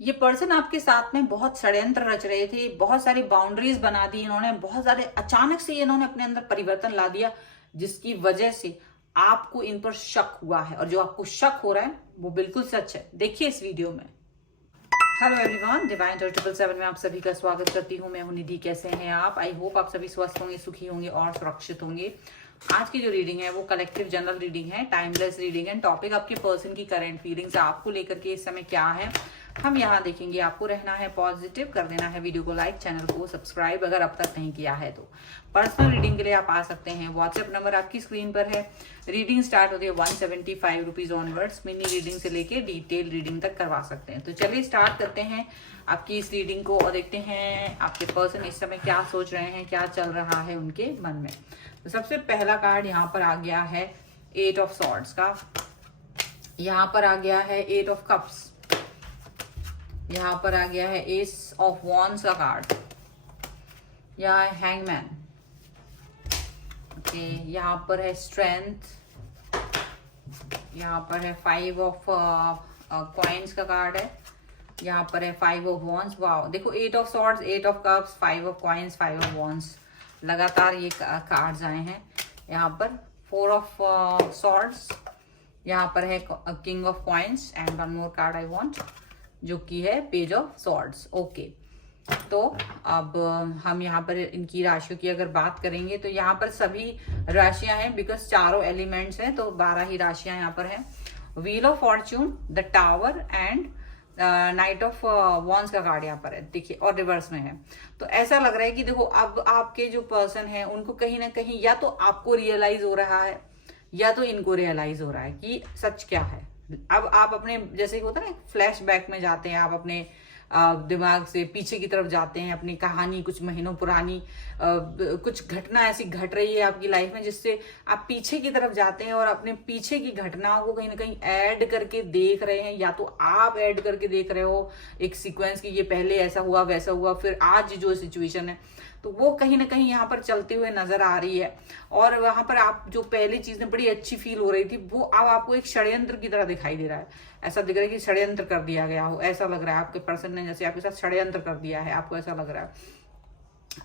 ये पर्सन आपके साथ में बहुत षड्यंत्र रच रहे थे, बहुत सारी बाउंड्रीज बना दी इन्होंने, बहुत सारे अचानक से इन्होंने अपने अंदर परिवर्तन ला दिया, जिसकी वजह से आपको इन पर शक हुआ है। और जो आपको शक हो रहा है वो बिल्कुल सच है। देखिए इस वीडियो में। हेलो एवरीवन, डिवाइन 777 में आप सभी का स्वागत करती हूँ। मैं हूं निधि। कैसे हैं आप? आई होप आप सभी स्वस्थ होंगे, सुखी होंगे और सुरक्षित होंगे। आज की जो रीडिंग है वो कलेक्टिव जनरल रीडिंग है, टाइमलेस रीडिंग है। टॉपिक आपके पर्सन की करंट फीलिंग्स आपको लेकर के इस समय क्या है, हम यहाँ देखेंगे। आपको रहना है पॉजिटिव, कर देना है वीडियो को लाइक, चैनल को सब्सक्राइब अगर अब तक नहीं किया है तो। पर्सनल रीडिंग के लिए आप आ सकते हैं। व्हाट्सएप नंबर आपकी स्क्रीन पर है। रीडिंग स्टार्ट होती है 175 रुपीज ऑनवर्ड्स। मिनी रीडिंग से लेके डिटेल रीडिंग तक करवा सकते हैं। तो चलिए स्टार्ट करते हैं आपकी इस रीडिंग को और देखते हैं आपके पर्सन इस समय क्या सोच रहे हैं, क्या चल रहा है उनके मन में। तो सबसे पहला कार्ड यहाँ पर आ गया है 8 ऑफ सॉर्ड्स का। यहाँ पर आ गया है 8 ऑफ कप्स। यहाँ पर आ गया है एस ऑफ वॉन्ड्स का कार्ड। यहाँ है हैंगमैन। ओके, यहाँ पर है स्ट्रेंथ। यहाँ पर है 5 ऑफ कॉइन्स का कार्ड है। यहाँ पर है 5 ऑफ वॉन्ड्स। वाओ, देखो 8 of swords, 8 of cups, 5 of coins, 5 of wands, लगातार ये कार्ड्स आए हैं। यहाँ पर 4 ऑफ सॉर्ड्स। यहाँ पर है king of coins and one more card I want, जो कि है पेज ऑफ सॉर्ड्स। ओके, तो अब हम यहाँ पर इनकी राशियों की अगर बात करेंगे तो यहाँ पर सभी राशियां हैं, बिकॉज चारों एलिमेंट्स हैं तो 12 ही राशियां यहाँ पर हैं। Wheel of Fortune, the tower and night of wands का कार्ड यहाँ पर है, देखिए, और रिवर्स में है। तो ऐसा लग रहा है कि देखो अब आपके जो पर्सन है उनको कहीं ना कहीं या तो आपको रियलाइज हो रहा है या तो इनको रियलाइज हो रहा है कि सच क्या है। अब आप अपने, जैसे होता है ना, फ्लैशबैक में जाते हैं, आप अपने दिमाग से पीछे की तरफ जाते हैं, अपनी कहानी कुछ महीनों पुरानी कुछ घटना ऐसी घट रही है आपकी लाइफ में जिससे आप पीछे की तरफ जाते हैं और अपने पीछे की घटनाओं को कहीं ना कहीं ऐड करके देख रहे हैं, या तो आप ऐड करके देख रहे हो एक सीक्वेंस की, ये पहले ऐसा हुआ वैसा हुआ, फिर आज जो सिचुएशन है तो वो कहीं ना कहीं यहाँ पर चलते हुए नजर आ रही है। और वहां पर आप जो पहली चीजें बड़ी अच्छी फील हो रही थी वो अब आपको एक षड्यंत्र की तरह दिखाई दे रहा है। ऐसा दिख रहा है कि षड्यंत्र कर दिया गया हो, ऐसा लग रहा है आपके पर्सन ने जैसे आपके साथ षड्यंत्र कर दिया है, आपको ऐसा लग रहा है।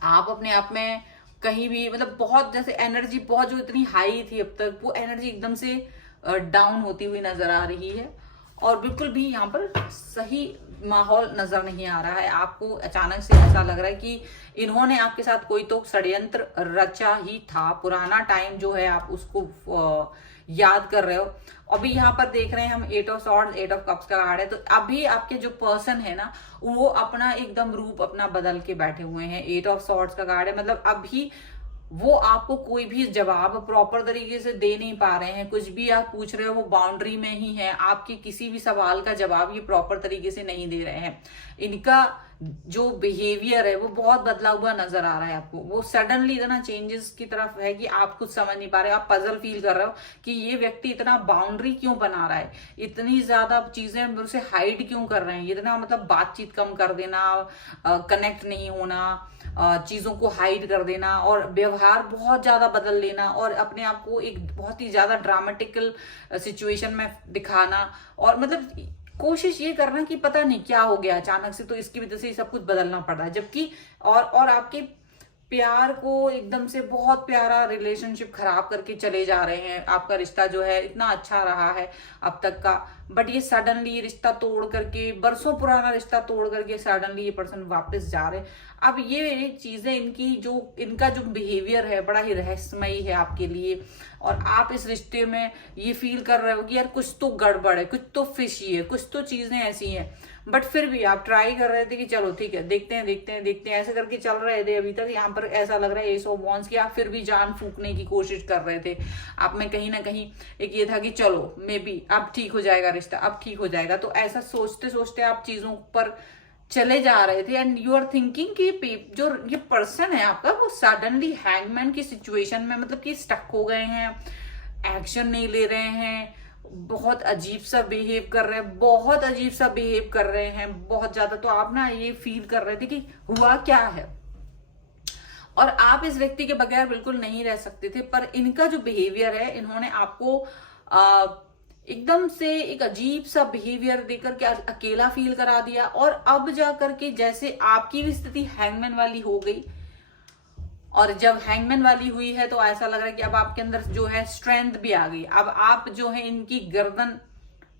आप अपने आप में कहीं भी, मतलब बहुत जैसे एनर्जी बहुत जो इतनी हाई थी अब तक, वो एनर्जी एकदम से डाउन होती हुई नजर आ रही है और बिल्कुल भी यहाँ पर सही माहौल नजर नहीं आ रहा है। आपको अचानक से ऐसा लग रहा है कि इन्होंने आपके साथ कोई तो षड्यंत्र रचा ही था। पुराना टाइम जो है आप उसको याद कर रहे हो। अभी यहाँ पर देख रहे हैं हम 8 ऑफ सॉर्ड्स, 8 ऑफ कप्स का कार्ड है। तो अभी आपके जो पर्सन है ना वो अपना एकदम रूप अपना बदल के बैठे हुए हैं। 8 ऑफ सॉर्ड्स का कार्ड है, मतलब अभी वो आपको कोई भी जवाब प्रॉपर तरीके से दे नहीं पा रहे हैं। कुछ भी आप पूछ रहे हो वो बाउंड्री में ही है, आपके किसी भी सवाल का जवाब ये प्रॉपर तरीके से नहीं दे रहे हैं। इनका जो बिहेवियर है वो बहुत बदला हुआ नजर आ रहा है आपको। वो सडनली इतना चेंजेस की तरफ है कि आप खुद समझ नहीं पा रहे हो। आप पजल फील कर रहे हो कि ये व्यक्ति इतना बाउंड्री क्यों बना रहा है, इतनी ज्यादा चीजें उसे हाइड क्यों कर रहे हैं, इतना मतलब बातचीत कम कर देना, कनेक्ट नहीं होना, चीजों को हाइड कर देना और व्यवहार बहुत ज्यादा बदल लेना और अपने आप को एक बहुत ही ज्यादा ड्रामेटिकल सिचुएशन में दिखाना, और मतलब कोशिश ये करना कि पता नहीं क्या हो गया अचानक से, तो इसकी वजह से सब कुछ बदलना पड़ रहा है। जबकि और आपके प्यार को एकदम से बहुत प्यारा रिलेशनशिप खराब करके चले जा रहे हैं। आपका रिश्ता जो है इतना अच्छा रहा है अब तक का, बट ये सडनली रिश्ता तोड़ करके, बरसों पुराना रिश्ता तोड़ करके सडनली ये पर्सन वापस जा रहे हैं। अब ये चीजें इनका जो बिहेवियर है बड़ा ही रहस्यमयी है आपके लिए, और आप इस रिश्ते में ये फील कर रहे हो कि यार कुछ तो गड़बड़ है, कुछ तो फिशी है, कुछ तो चीजें ऐसी हैं, बट फिर भी आप ट्राई कर रहे थे कि चलो ठीक है, देखते हैं ऐसे करके चल रहे थे अभी तक। यहाँ पर ऐसा लग रहा है एस ऑफ वॉन्ड्स की आप फिर भी जान फूकने की कोशिश कर रहे थे। आप में कहीं ना कहीं एक ये था कि चलो मे बी अब ठीक हो जाएगा रिश्ता, अब ठीक हो जाएगा। तो ऐसा सोचते सोचते आप चीजों पर चले जा रहे थे एंड यू आर थिंकिंग कि जो ये पर्सन है आपका वो सडनली हैंगमैन की सिचुएशन में, मतलब कि स्टक हो गए हैं, एक्शन नहीं ले रहे हैं, बहुत अजीब सा बिहेव कर रहे हैं, बहुत अजीब सा बिहेव कर रहे हैं, बहुत ज्यादा। तो आप ना ये फील कर रहे थे कि हुआ क्या है, और आप इस व्यक्ति के बगैर बिल्कुल नहीं रह सकते थे। पर इनका जो बिहेवियर है, इन्होंने आपको एकदम से एक अजीब सा बिहेवियर देकर के अकेला फील करा दिया, और अब जा करके जैसे आपकी भी स्थिति हैंगमैन वाली हो गई, और जब हैंगमैन वाली हुई है तो ऐसा लग रहा है कि अब आपके अंदर जो है स्ट्रेंथ भी आ गई। अब आप जो है इनकी गर्दन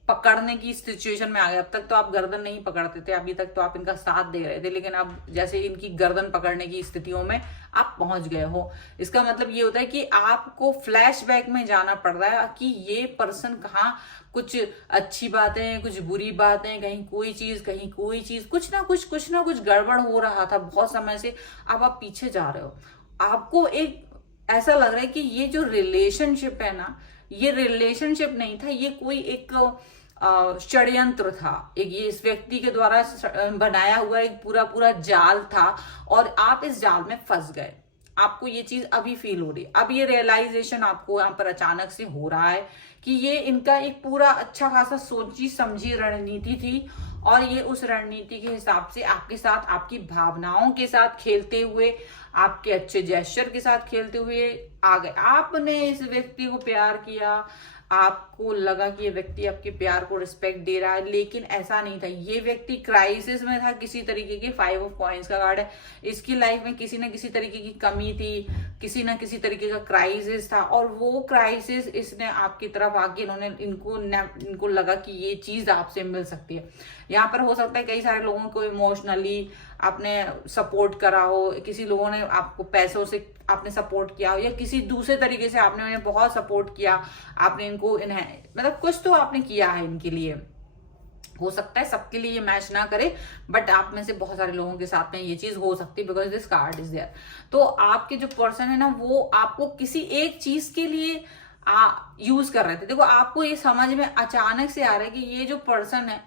पकड़ने की सिचुएशन में आ गए। अब तक तो आप गर्दन नहीं पकड़ते थे, अभी तक तो आप इनका साथ दे रहे थे, लेकिन अब जैसे इनकी गर्दन पकड़ने की स्थितियों में आप पहुंच गए हो। इसका मतलब ये होता है कि आपको फ्लैशबैक में जाना पड़ रहा है कि ये पर्सन कहाँ, कुछ अच्छी बातें, कुछ बुरी बातें, कहीं कोई चीज, कहीं कोई चीज, कुछ ना कुछ गड़बड़ हो रहा था बहुत समय से। अब आप पीछे जा रहे हो, आपको एक ऐसा लग रहा है कि ये जो रिलेशनशिप है ना, ये रिलेशनशिप नहीं था, ये कोई एक षड्यंत्र था, एक ये इस व्यक्ति के द्वारा बनाया हुआ एक पूरा पूरा जाल था, और आप इस जाल में फंस गए। आपको ये चीज अभी फील हो रही, अब ये रियलाइजेशन आपको यहाँ पर अचानक से हो रहा है कि ये इनका एक पूरा अच्छा खासा सोची समझी रणनीति थी, और ये उस रणनीति के हिसाब से आपके साथ, आपकी भावनाओं के साथ खेलते हुए, आपके अच्छे जेस्चर के साथ खेलते हुए आ गए। आपने इस व्यक्ति को प्यार किया, आपको लगा कि ये व्यक्ति आपके प्यार को रिस्पेक्ट दे रहा है, लेकिन ऐसा नहीं था। ये व्यक्ति क्राइसिस में था किसी तरीके की। 5 ऑफ कॉइंस का कार्ड है, इसकी लाइफ में किसी ना किसी तरीके की कमी थी, किसी ना किसी तरीके का क्राइसिस था, और वो क्राइसिस इसने आपकी तरफ आके इनको लगा कि ये चीज आपसे मिल सकती है। यहाँ पर हो सकता है कई सारे लोगों को इमोशनली आपने सपोर्ट करा हो, किसी लोगों ने आपको पैसों से आपने सपोर्ट किया हो, या किसी दूसरे तरीके से आपने उन्हें बहुत सपोर्ट किया, आपने इनको मतलब कुछ तो आपने किया है इनके लिए। हो सकता है सबके लिए ये मैच ना करे, बट आप में से बहुत सारे लोगों के साथ में ये चीज हो सकती है, because this card is there. तो आपके जो पर्सन है ना, वो आपको किसी एक चीज के लिए यूज कर रहे थे। देखो, आपको ये समझ में अचानक से आ रहा है कि ये जो पर्सन है,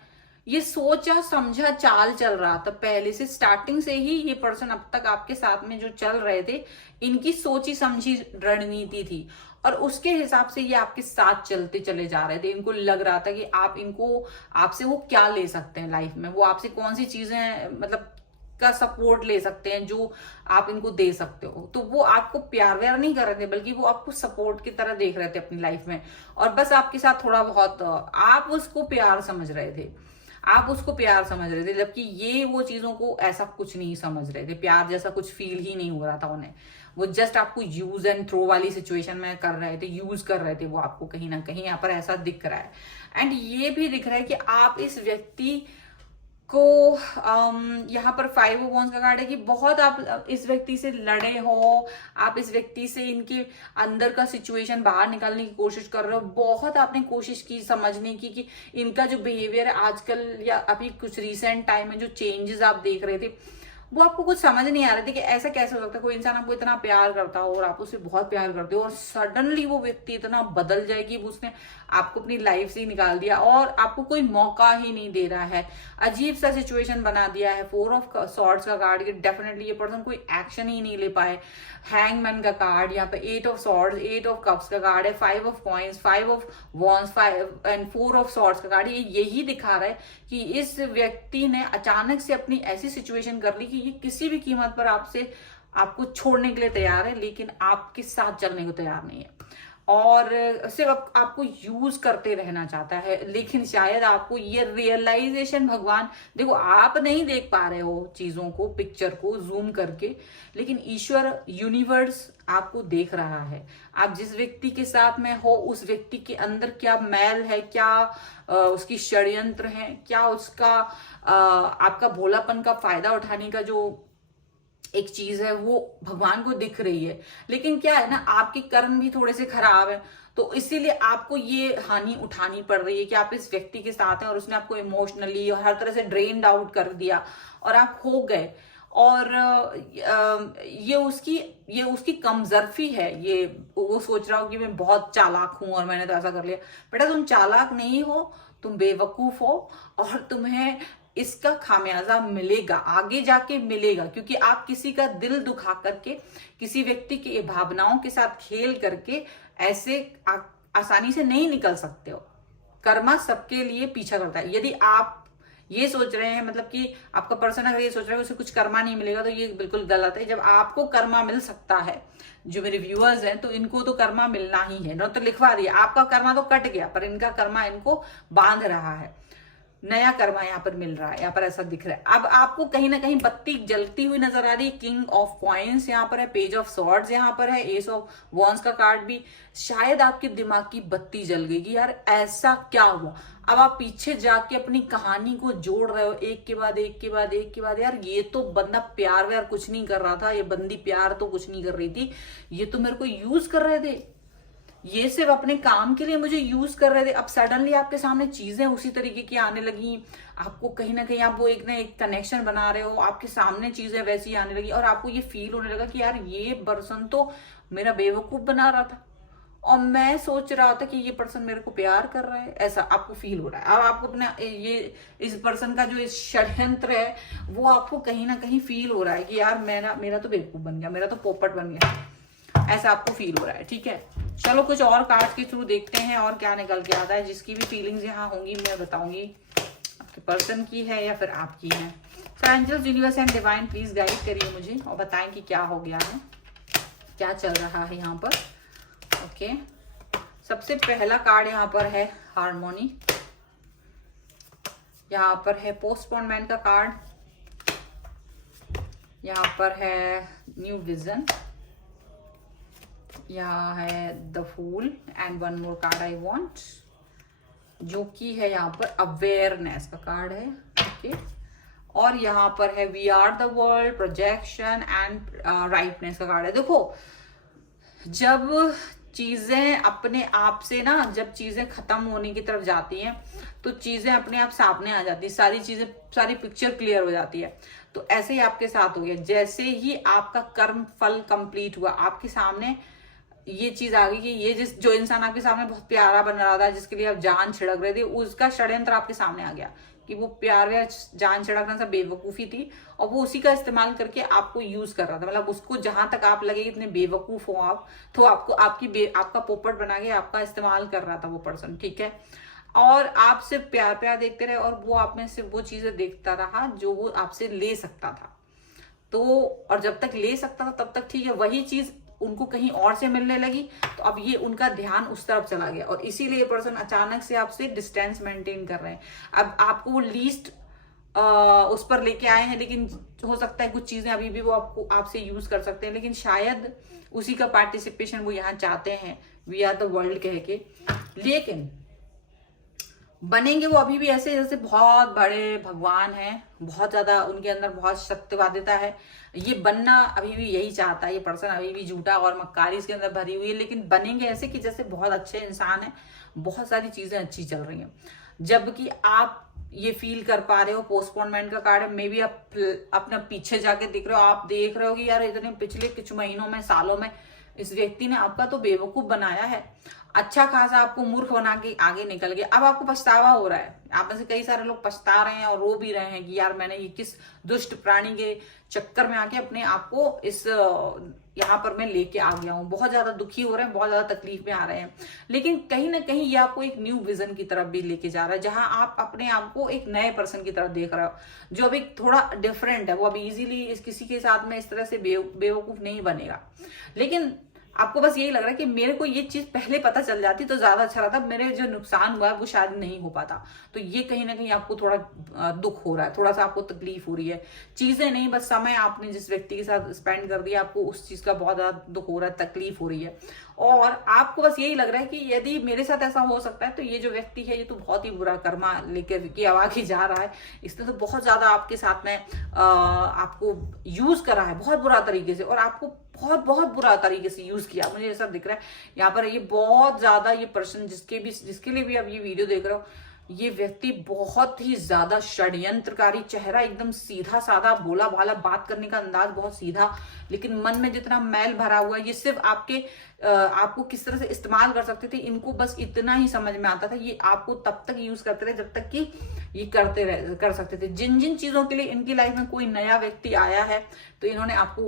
ये सोचा समझा चाल चल रहा था पहले से, स्टार्टिंग से ही ये पर्सन अब तक आपके साथ में जो चल रहे थे, इनकी सोची समझी रणनीति थी, और उसके हिसाब से ये आपके साथ चलते चले जा रहे थे। इनको लग रहा था कि आप इनको, आपसे वो क्या ले सकते हैं लाइफ में, वो आपसे कौन सी चीजें मतलब का सपोर्ट ले सकते हैं जो आप इनको दे सकते हो। तो वो आपको प्यार व्यार नहीं कर रहे थे, बल्कि वो आपको सपोर्ट की तरह देख रहे थे अपनी लाइफ में, और बस आपके साथ थोड़ा बहुत आप उसको प्यार समझ रहे थे, आप उसको प्यार समझ रहे थे, जबकि ये वो चीजों को ऐसा कुछ नहीं समझ रहे थे, प्यार जैसा कुछ फील ही नहीं हो रहा था उन्हें। वो जस्ट आपको यूज एंड थ्रो वाली सिचुएशन में कर रहे थे, यूज कर रहे थे वो आपको, कहीं ना कहीं यहाँ पर ऐसा दिख रहा है। एंड ये भी दिख रहा है कि आप इस व्यक्ति को यहाँ पर 5 ऑफ वांड्स का कार्ड है कि बहुत आप इस व्यक्ति से लड़े हो, आप इस व्यक्ति से इनके अंदर का सिचुएशन बाहर निकालने की कोशिश कर रहे हो। बहुत आपने कोशिश की समझने की कि इनका जो बिहेवियर है आजकल, या अभी कुछ रिसेंट टाइम में जो चेंजेस आप देख रहे थे, वो आपको कुछ समझ नहीं आ रहे थे कि ऐसा कैसे हो सकता है कोई इंसान आपको इतना प्यार करता हो, और आप उससे बहुत प्यार करते हो, और सडनली वो व्यक्ति इतना बदल जाए कि उसने आपको अपनी लाइफ से ही निकाल दिया, और आपको कोई मौका ही नहीं दे रहा है, अजीब सा सिचुएशन बना दिया है। 4 ऑफ सॉर्ड्स का कार्ड कि डेफिनेटली ये पर्सन कोई एक्शन ही नहीं ले पाए। हैंगमैन का कार्ड, यहाँ पे 8 ऑफ सॉर्ड्स, 8 ऑफ कप्स का कार्ड है, 5 of coins, 5 of wands, 5 and 4 of swords का कार्ड। ये यही दिखा रहा है कि इस व्यक्ति ने अचानक से अपनी ऐसी सिचुएशन कर ली कि ये किसी भी कीमत पर आपको छोड़ने के लिए तैयार है, लेकिन आपके साथ चलने को तैयार नहीं है, और सिर्फ आपको यूज करते रहना चाहता है। लेकिन शायद आपको ये रियलाइजेशन, भगवान देखो, आप नहीं देख पा रहे हो चीजों को, पिक्चर को जूम करके, लेकिन ईश्वर, यूनिवर्स आपको देख रहा है। आप जिस व्यक्ति के साथ में हो, उस व्यक्ति के अंदर क्या मैल है, क्या उसकी षड्यंत्र है, क्या उसका आपका भोलापन का फायदा उठाने का जो एक चीज है, वो भगवान को दिख रही है। लेकिन क्या है ना, आपके कर्म भी थोड़े से खराब है, तो इसीलिए आपको ये हानि उठानी पड़ रही है कि आप इस व्यक्ति के साथ हैं और उसने आपको इमोशनली और हर तरह से ड्रेन्ड आउट कर दिया, और आप हो गए। और ये उसकी कमजोरी है। ये वो सोच रहा हो कि मैं बहुत चालाक हूं और मैंने तो ऐसा कर लिया। बेटा, तुम चालाक नहीं हो, तुम बेवकूफ हो, और तुम्हें इसका खामियाजा मिलेगा, आगे जाके मिलेगा, क्योंकि आप किसी का दिल दुखा करके, किसी व्यक्ति की भावनाओं के साथ खेल करके ऐसे आसानी से नहीं निकल सकते हो। कर्मा सबके लिए पीछा करता है। यदि आप ये सोच रहे हैं, मतलब कि आपका पर्सन अगर ये सोच रहा है उसे कुछ कर्मा नहीं मिलेगा, तो ये बिल्कुल गलत है। जब आपको कर्मा मिल सकता है, जो मेरे व्यूअर्स हैं तो इनको तो कर्मा मिलना ही है। न तो लिखवा दिया आपका कर्मा तो कट गया, पर इनका कर्मा इनको बांध रहा है, नया कर्मा यहाँ पर मिल रहा है, यहाँ पर ऐसा दिख रहा है। अब आपको कहीं ना कहीं बत्ती जलती हुई नजर आ रही है। किंग ऑफ कॉइन्स यहाँ पर है, पेज ऑफ सॉर्ड्स यहाँ पर है, एस ऑफ वॉन्स का कार्ड भी। शायद आपके दिमाग की बत्ती जल गई कि यार ऐसा क्या हुआ। अब आप पीछे जाके अपनी कहानी को जोड़ रहे हो, एक के बाद एक के बाद एक के बाद। यार ये तो बंदा प्यार व्यार कुछ नहीं कर रहा था, ये बंदी प्यार तो कुछ नहीं कर रही थी, ये तो मेरे को यूज कर रहे थे, ये सिर्फ अपने काम के लिए मुझे यूज कर रहे थे। अब सडनली आपके सामने चीजें उसी तरीके की आने लगी, आपको कहीं ना कहीं आप वो एक ना एक कनेक्शन बना रहे हो, आपके सामने चीजें वैसी आने लगी और आपको ये फील होने लगा कि यार ये पर्सन तो मेरा बेवकूफ बना रहा था और मैं सोच रहा था कि ये पर्सन मेरे को प्यार कर रहा है, ऐसा आपको फील हो रहा है। अब आपको अपना ये इस पर्सन का जो षड्यंत्र है वो आपको कहीं ना कहीं फील हो रहा है कि यार मेरा तो बेवकूफ बन गया, मेरा तो पोपट बन गया, ऐसा आपको फील हो रहा है। ठीक है, चलो कुछ और कार्ड्स के थ्रू देखते हैं और क्या निकल के आता है। जिसकी भी फीलिंग्स यहाँ होंगी मैं बताऊंगी, आपके पर्सन की है या फिर आपकी है। So angels, universe and divine please guide करिए मुझे और बताएं कि क्या हो गया है, क्या चल रहा है यहाँ पर। ओके, सबसे पहला कार्ड यहाँ पर है हार्मोनी, यहाँ पर है पोस्टपोनमेंट का कार्ड, यहाँ पर है न्यू विजन, यहाँ है the fool and one more card I want, जो कि है यहाँ पर अवेयरनेस का कार्ड है। ओके, और यहाँ पर है we are the world, projection and rightness का कार्ड है। देखो, जब चीजें अपने आप से ना, जब चीजें खत्म होने की तरफ जाती हैं तो चीजें अपने आप सामने आ जाती है, सारी चीजें, सारी पिक्चर क्लियर हो जाती है। तो ऐसे ही आपके साथ हो गया, जैसे ही आपका कर्म फल कंप्लीट हुआ, आपके सामने ये चीज आ गई कि ये जो इंसान आपके सामने बहुत प्यारा बन रहा था, जिसके लिए आप जान छिड़क रहे थे, उसका षड्यंत्र आपके सामने आ गया कि वो प्यार या जान छिड़कना सब बेवकूफी थी और वो उसी का इस्तेमाल करके आपको यूज कर रहा था। मतलब उसको जहां तक आप लगे इतने बेवकूफ हो आप, तो आपको आपका पोपट बना के आपका इस्तेमाल कर रहा था वो पर्सन। ठीक है, और आप सिर्फ प्यार प्यार देखते रहे और वो आप में सिर्फ वो चीजें देखता रहा जो वो आपसे ले सकता था। तो और जब तक ले सकता था तब तक ठीक है, वही चीज उनको कहीं और से मिलने लगी तो अब ये उनका ध्यान उस तरफ चला गया और इसीलिए पर्सन अचानक से आपसे डिस्टेंस मेंटेन कर रहे हैं। अब आपको वो लीस्ट उस पर लेके आए हैं, लेकिन हो सकता है कुछ चीजें अभी भी वो आपको आपसे यूज कर सकते हैं, लेकिन शायद उसी का पार्टिसिपेशन वो यहाँ चाहते हैं, वी आर द वर्ल्ड कह के। लेकिन बनेंगे वो अभी भी ऐसे जैसे बहुत बड़े भगवान हैं, बहुत ज्यादा उनके अंदर बहुत सत्यवादिता है। ये बनना अभी भी यही चाहता है, ये पर्सन अभी भी झूठा और मक्कारी इसके अंदर भरी हुई है, लेकिन बनेंगे ऐसे कि जैसे बहुत अच्छे इंसान हैं, बहुत सारी चीजें अच्छी चल रही हैं। जबकि आप ये फील कर पा रहे हो, पोस्टपोनमेंट का कार्ड है, मे बी आप अपने पीछे जाके देख रहे हो, आप देख रहे हो कि यार इतने पिछले कुछ महीनों में, सालों में इस व्यक्ति ने आपका तो बेवकूफ बनाया है, अच्छा खासा आपको मूर्ख बना के आगे निकल गया। अब आपको पछतावा हो रहा है, आप में से कई सारे लोग पछता रहे हैं और रो भी रहे हैं कि यार मैंने ये किस दुष्ट प्राणी के चक्कर में आके अपने आप को इस यहाँ पर मैं लेके आ गया हूँ। बहुत ज्यादा दुखी हो रहे हैं, बहुत ज्यादा तकलीफ में आ रहे हैं, लेकिन कहीं ना कहीं ये आपको एक न्यू विजन की तरफ भी लेके जा रहा है, जहां आप अपने आप को एक नए पर्सन की तरफ देख रहे हो जो अभी थोड़ा डिफरेंट है। वो अभी इजीली किसी के साथ में इस तरह से बेवकूफ नहीं बनेगा, लेकिन आपको बस यही लग रहा है कि मेरे को ये चीज पहले पता चल जाती तो ज्यादा अच्छा रहता, मेरे जो नुकसान हुआ है वो शायद नहीं हो पाता। तो ये कहीं ना कहीं आपको थोड़ा दुख हो रहा है, थोड़ा सा आपको तकलीफ हो रही है। चीजें नहीं, बस समय आपने जिस व्यक्ति के साथ स्पेंड कर दिया, आपको उस चीज का बहुत ज्यादा दुख हो रहा है, तकलीफ हो रही है। और आपको बस यही लग रहा है कि यदि मेरे साथ ऐसा हो सकता है तो ये जो व्यक्ति है ये तो बहुत ही बुरा कर्मा लेकर के आगे जा रहा है, इसने तो बहुत ज्यादा आपके साथ में आपको यूज करा है बहुत बुरा तरीके से, और आपको बहुत बहुत बुरा तरीके से यूज किया, मुझे ऐसा दिख रहा है यहाँ पर। ये बहुत ज्यादा, ये पर्सन जिसके लिए भी आप ये वीडियो देख रहे हो, ये व्यक्ति बहुत ही ज्यादा षड्यंत्रकारी, चेहरा एकदम सीधा साधा, भोला भाला, बात करने का अंदाज बहुत सीधा, लेकिन मन में जितना मैल भरा हुआ है, ये सिर्फ आपको किस तरह से इस्तेमाल कर सकते थे, इनको बस इतना ही समझ में आता था। ये आपको तब तक यूज करते रहे जब तक कि ये कर सकते थे। जिन जिन चीजों के लिए इनकी लाइफ में कोई नया व्यक्ति आया है तो इन्होंने आपको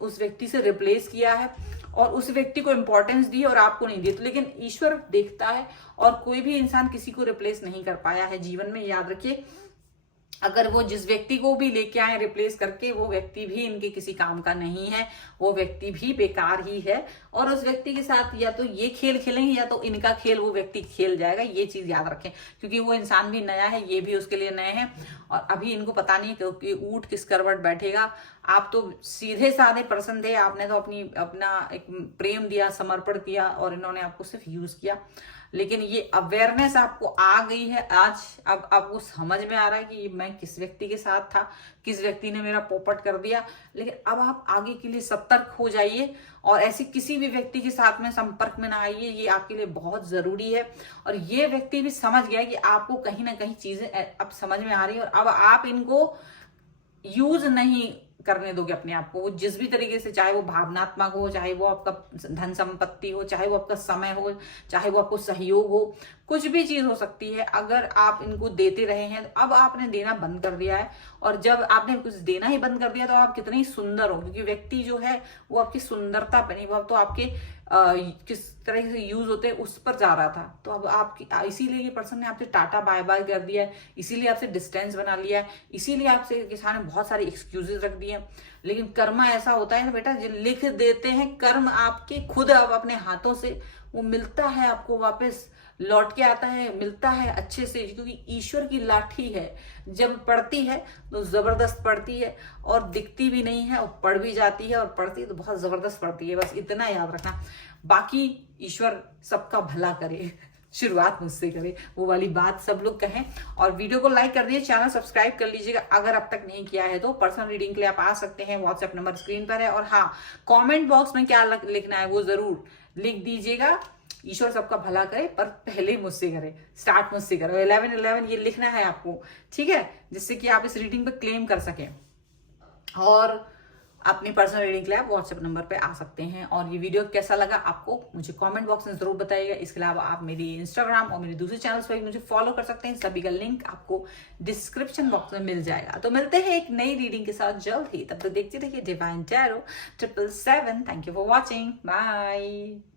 उस व्यक्ति से रिप्लेस किया है और उस व्यक्ति को इंपॉर्टेंस दी और आपको नहीं दी। तो लेकिन ईश्वर देखता है और कोई भी इंसान किसी को रिप्लेस नहीं कर पाया है जीवन में, याद रखिए। अगर वो जिस व्यक्ति को भी लेके आए रिप्लेस करके, वो व्यक्ति भी इनके किसी काम का नहीं है, वो व्यक्ति भी बेकार ही है, और उस व्यक्ति के साथ या तो ये खेल खेलेंगे या तो इनका खेल वो व्यक्ति खेल जाएगा। ये चीज याद रखें, क्योंकि वो इंसान भी नया है, ये भी उसके लिए नए हैं, और अभी इनको पता नहीं कि ऊंट किस करवट बैठेगा। आप तो सीधे साधे पर्सन थे, आपने तो अपना एक प्रेम दिया, समर्पण किया, और इन्होंने आपको सिर्फ यूज किया। लेकिन ये अवेयरनेस आपको आ गई है आज, अब आपको समझ में आ रहा है कि मैं किस व्यक्ति के साथ था, किस व्यक्ति ने मेरा पोपट कर दिया। लेकिन अब आप आगे के लिए सतर्क हो जाइए, और ऐसी किसी भी व्यक्ति के साथ में संपर्क में ना आइए, ये आपके लिए बहुत जरूरी है। और ये व्यक्ति भी समझ गया कि आपको कहीं ना कहीं चीजें अब समझ में आ रही है, और अब आप इनको यूज नहीं करने दोगे अपने आप को। वो जिस भी तरीके से, चाहे वो भावनात्मक हो, चाहे वो आपका धन संपत्ति हो, चाहे वो आपका समय हो, चाहे वो आपको सहयोग हो, कुछ भी चीज हो सकती है, अगर आप इनको देते रहे हैं तो अब आपने देना बंद कर दिया है। और जब आपने कुछ देना ही बंद कर दिया तो आप कितने ही सुंदर हो, क्योंकि व्यक्ति जो है वो आपकी सुंदरता पे नहीं, वो तो आपके किस तरह से यूज होते हैं उस पर जा रहा था। तो अब आपकी, इसीलिए ये पर्सन ने आपसे टाटा बाय बाय कर दिया है, इसीलिए आपसे डिस्टेंस बना लिया है, इसीलिए आपसे किसान ने बहुत सारी एक्सक्यूजेस रख दिए। लेकिन कर्म ऐसा होता है ना बेटा, जो लिख देते हैं कर्म आपके खुद, अब अपने हाथों से वो मिलता है आपको, वापस लौट के आता है, मिलता है अच्छे से, क्योंकि ईश्वर की लाठी है, जब पड़ती है तो जबरदस्त पड़ती है, और दिखती भी नहीं है, और पड़ भी जाती है, और पड़ती तो बहुत जबरदस्त पड़ती है। बस इतना याद रखना। बाकी ईश्वर सबका भला करे, शुरुआत मुझसे करे, वो वाली बात सब लोग कहें। और वीडियो को लाइक कर दीजिए, चैनल सब्सक्राइब कर लीजिएगा अगर अब तक नहीं किया है तो। पर्सनल रीडिंग के लिए आप आ सकते हैं, व्हाट्सएप नंबर स्क्रीन पर है। और हाँ, कमेंट बॉक्स में क्या लिखना है वो जरूर लिख दीजिएगा। ईश्वर सबका भला करे, पर पहले मुझसे करे, स्टार्ट मुझसे करो। 1111 ये लिखना है आपको, ठीक है, जिससे कि आप इस रीडिंग पे क्लेम कर सकें। और अपनी पर्सनल रीडिंग के लिए आप व्हाट्सएप नंबर पे आ सकते हैं। और ये वीडियो कैसा लगा आपको मुझे कमेंट बॉक्स में जरूर बताइएगा। इसके अलावा आप मेरी इंस्टाग्राम और मेरे दूसरे चैनल्स पर मुझे फॉलो कर सकते हैं, सभी का लिंक आपको डिस्क्रिप्शन बॉक्स में मिल जाएगा। तो मिलते हैं एक नई रीडिंग के साथ जल्द ही, तब तक देखते रहिए divine tarot 777। Thank you for watching, bye.